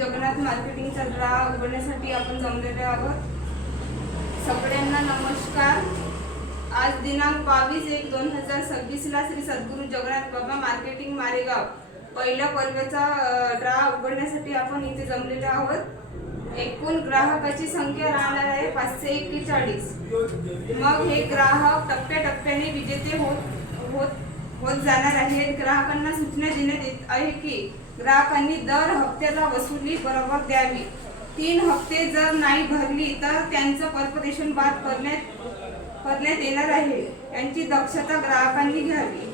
जगन्नाथ मार्केटिंगचा ड्रा उघडण्यासाठी आपण जमलेले आहोत। सगळ्यांना नमस्कार। आज दिनांक 22/1/2026 ला श्री सद्गुरू जगन्नाथ बाबा मार्केटिंग मारेगाव पहिल्या पर्वाचा ड्रा उघडण्यासाठी आपण इथे जमलेले आहोत। एकूण ग्राहकाची संख्या राहणार आहे 541। मग हे ग्राहक टप्प्याटप्प्याने विजेते होत जाणार आहेत। ग्राहकांना सूचना देण्यात येत आहे की ग्राहकांनी दर हप्त्याला वसुली बरोबर द्यावी। 3 हप्ते जर नाही भरली तर त्यांचं कॉर्पोरेशन बाद करण्यात येणार आहे। यांची दक्षता ग्राहकांनी घ्यावी।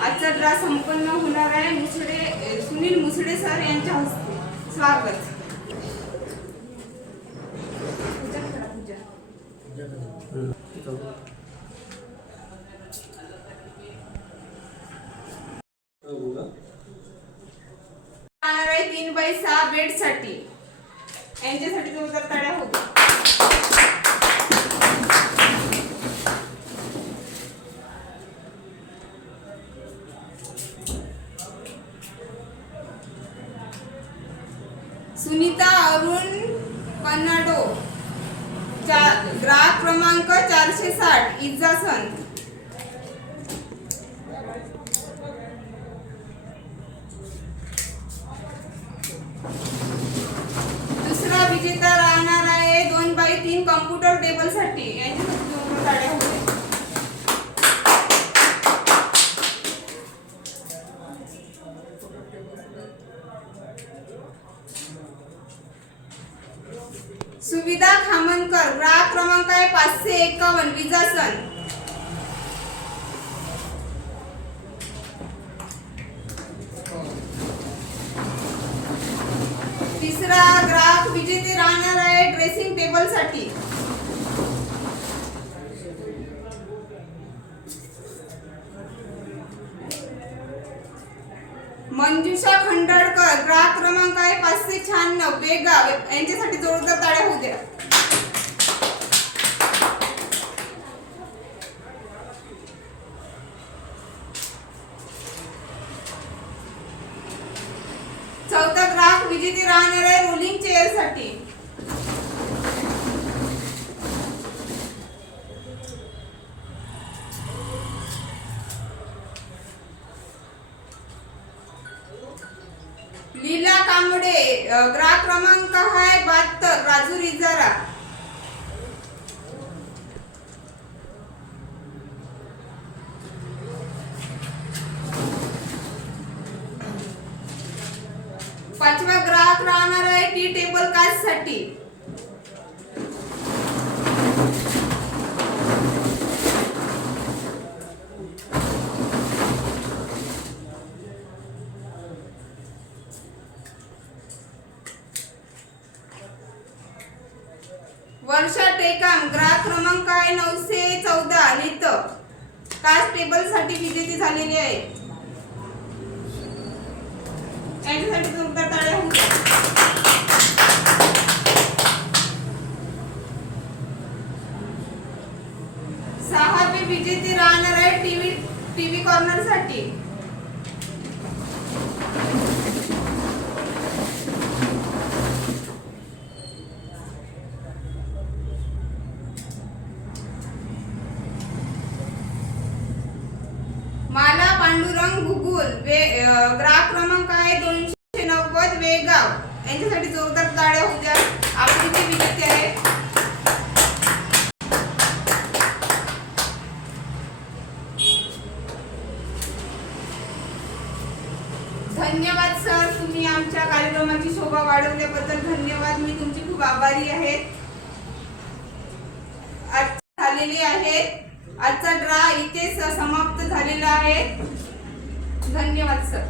आजचा ड्रा संपन्न होणार आहे सुनील मुसडे सर यांच्या हस्ते। स्वागत। राहणार आहे 3x6 बेड साठी। यांच्यासाठी जोरदार टाळ्या होत्या। सुनीता अरुण कन्नाडो ग्राहक क्रमांक 460 इजासन। दुसरा विजेता राहणार आहे 2x3 कॉम्प्युटर टेबल साठी। यांच्यासाठी जोरदार टाळ्या होत्या। सुविधा खामनकर ग्राहक क्रमांक आहे 551 विजासन। तिसरा ग्राहक विजेते राहणार आहे ड्रेसिंग टेबल साठी। मंजुषा खंडाळकर ग्राहक क्रमांक आहे 596 बेगाव। यांच्यासाठी जोरदार टाळ्या होऊ द्या। चौथा ग्राहक विजेते राहणार आहे रोलिंग चेअर साठी। लीला कांबळे ग्राहक क्रमांक आहे 72 राजूर इजारा। पाचवा ग्राहक राहणार आहे टी टेबल कास्ट साठी। वर्षा टेकाम ग्राहक क्रमांक आहे 914 नित कास्ट टेबल साठी विजेते झालेले आहे। यांच्यासाठी जोरदार टाळ्या होऊ द्या। सहावे विजेते राहणार आहे टीव्ही कॉर्नर साठी। माला पांडुरंग गुगुल ग्राहक क्रमांक आहे 290 वेगाव। यांच्यासाठी जोरदार टाळ्या होऊ द्या। आवडीचे विजेते आहे। धन्यवाद सर, तुम्ही आमच्या कार्यक्रमाची शोभा वाढवल्याबद्दल धन्यवाद। मी तुमची खूप आभारी आहे। झालेले आहेत। आजचा ड्रा इथे समाप्त झालेला आहे। धन्यवाद सर।